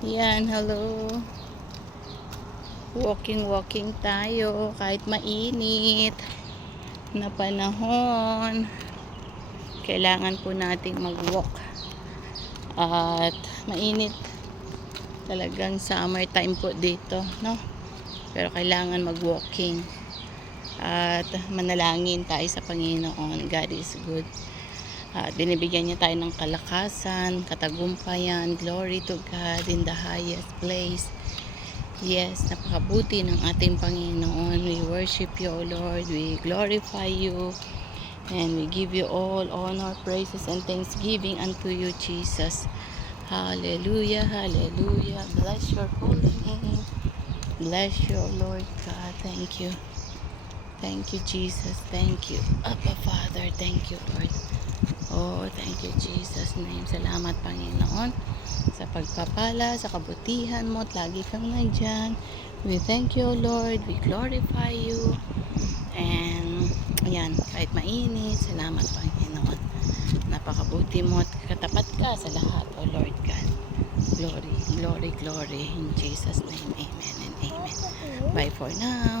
Yan, hello. Walking tayo kahit mainit na panahon. Kailangan po nating mag-walk. At mainit. Talagang summertime po dito, no? Pero kailangan mag-walking. At manalangin tayo sa Panginoon. God is good. At binibigyan niya tayo ng kalakasan, katagumpayan, glory to God in the highest place. Yes, napakabuti ng ating Panginoon. We worship you, O Lord. We glorify you. And we give you all honor, praises, and thanksgiving unto you, Jesus. Hallelujah, hallelujah. Bless your holy name. Bless you, Lord God. Thank you. Thank you, Jesus. Thank you, Abba Father. Thank you, Lord. Oh, thank you, Jesus' name. Salamat, Panginoon, sa pagpapala, sa kabutihan mo, at lagi kang nandyan. We thank you, Lord. We glorify you. And, ayan, kahit mainit, salamat, Panginoon. Napakabuti mo at katapat ka sa lahat, O Lord God. Glory, glory, glory. In Jesus' name, amen and amen. Bye for now.